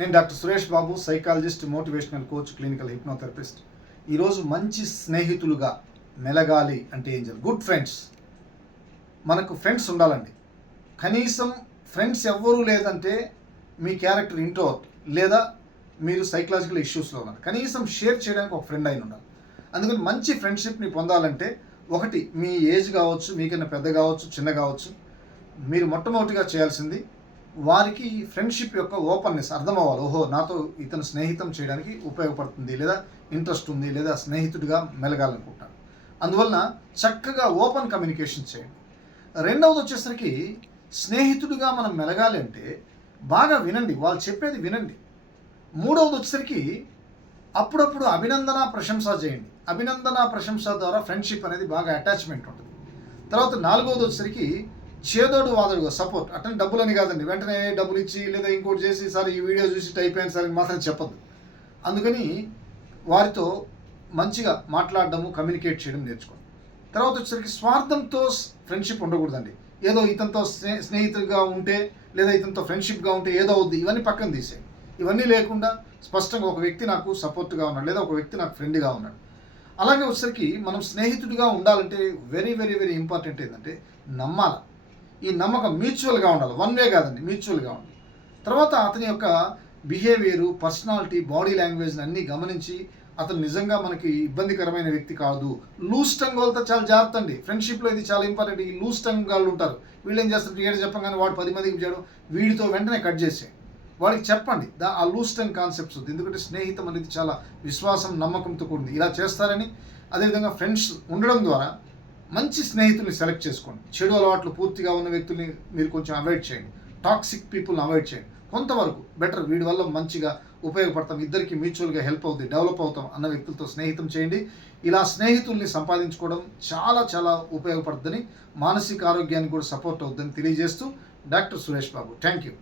నేను doctor Suresh Babu, psychologist, motivational coach, clinical hypnotherapist. ఈరోజు మంచి స్నేహితులుగా మెలగాలి అంటే ఏం చేయాలి? Good friends. మనకు ఫ్రెండ్స్ ఉండాలండి. కనీసం ఫ్రెండ్స్ ఎవ్వరూ లేదంటే మీ క్యారెక్టర్ ఇంట్రోవర్ట్ లేదా మీరు సైకలాజికల్ ఇష్యూస్లో ఉన్నారు. కనీసం షేర్ చేయడానికి ఒక ఫ్రెండ్ అయిన ఉండాలి. అందుకని మంచి ఫ్రెండ్షిప్ని పొందాలంటే ఒకటి, మీ ఏజ్ కావచ్చు, మీకన్నా పెద్ద కావచ్చు, చిన్న కావచ్చు, మీరు మొట్టమొదటిగా చేయాల్సింది వారికి ఫ్రెండ్షిప్ యొక్క ఓపెన్నెస్ అర్థం అవ్వాలి. ఓహో, నాతో ఇతను స్నేహితం చేయడానికి ఉపయోగపడుతుంది, లేదా ఇంట్రెస్ట్ ఉంది, లేదా స్నేహితుడిగా మెలగాలనుకుంటాను. అందువలన చక్కగా ఓపెన్ కమ్యూనికేషన్ చేయండి. రెండవది వచ్చేసరికి, స్నేహితుడిగా మనం మెలగాలి అంటే బాగా వినండి, వాళ్ళు చెప్పేది వినండి. మూడవది వచ్చేసరికి అప్పుడప్పుడు అభినందన ప్రశంస చేయండి. అభినందన ప్రశంస ద్వారా ఫ్రెండ్షిప్ అనేది బాగా అటాచ్మెంట్ ఉంటుంది. తర్వాత నాలుగవది వచ్చేసరికి చేదోడు వాదోడుగా సపోర్ట్. అట్లని డబ్బులని కాదండి, వెంటనే డబ్బులు ఇచ్చి లేదా ఇంకోటి చేసి సార్ ఈ వీడియో చూసి టైప్ అయ్యాను సార్ మాత్రం చెప్పద్దు. అందుకని వారితో మంచిగా మాట్లాడడము, కమ్యూనికేట్ చేయడం నేర్చుకోండి. తర్వాత వచ్చేసరికి స్వార్థంతో ఫ్రెండ్షిప్ ఉండకూడదండి. ఏదో ఇతనితో స్నేహితుడిగా ఉంటే లేదా ఇతనితో ఫ్రెండ్షిప్గా ఉంటే ఏదో అవుద్ది, ఇవన్నీ పక్కన తీసేయండి. ఇవన్నీ లేకుండా స్పష్టంగా ఒక వ్యక్తి నాకు సపోర్ట్గా ఉన్నాడు లేదా ఒక వ్యక్తి నాకు ఫ్రెండ్గా ఉన్నాడు. అలాగే వచ్చేసరికి మనం స్నేహితుడిగా ఉండాలంటే వెరీ వెరీ వెరీ ఇంపార్టెంట్ ఏంటంటే నమ్మాలి. ఈ నమ్మకం మ్యూచువల్గా ఉండాలి, వన్ వే కాదండి, మ్యూచువల్గా ఉండాలి. తర్వాత అతని యొక్క బిహేవియరు, పర్సనాలిటీ, బాడీ లాంగ్వేజ్ని అన్నీ గమనించి అతను నిజంగా మనకి ఇబ్బందికరమైన వ్యక్తి కాదు. లూజ్ టంగ్ వాళ్ళతో చాలా జాగ్రత్త అండి. ఫ్రెండ్షిప్లో ఇది చాలా ఇంపార్టెంట్. ఈ లూజ్ టంగ్ వాళ్ళు ఉంటారు, వీళ్ళు ఏం చేస్తారు, ఏడు చెప్పగానే వాడు 10 మందికి చేయడం, వీడితో వెంటనే కట్ చేసేయండి. వాడికి చెప్పండి ఆ లూజ్ టంగ్ కాన్సెప్ట్స్ ఉంది. ఎందుకంటే స్నేహితం అనేది చాలా విశ్వాసం, నమ్మకంతో కూడింది. ఇలా చేస్తారని, అదేవిధంగా ఫ్రెండ్స్ ఉండడం ద్వారా మంచి స్నేహితుల్ని సెలెక్ట్ చేసుకోండి. చెడు అలవాట్లు పూర్తిగా ఉన్న వ్యక్తుల్ని మీరు కొంచెం అవాయిడ్ చేయండి. టాక్సిక్ పీపుల్ని అవాయిడ్ చేయండి. కొంతవరకు బెటర్, వీడి వల్ల మంచిగా ఉపయోగపడతాం, ఇద్దరికి మ్యూచువల్గా హెల్ప్ అవుతుంది, డెవలప్ అవుతాం అన్న వ్యక్తులతో స్నేహితం చేయండి. ఇలా స్నేహితుల్ని సంపాదించుకోవడం చాలా చాలా ఉపయోగపడుతుందని, మానసిక ఆరోగ్యానికి కూడా సపోర్ట్ అవుతుందని తెలియజేస్తూ doctor Suresh Babu. Thank you.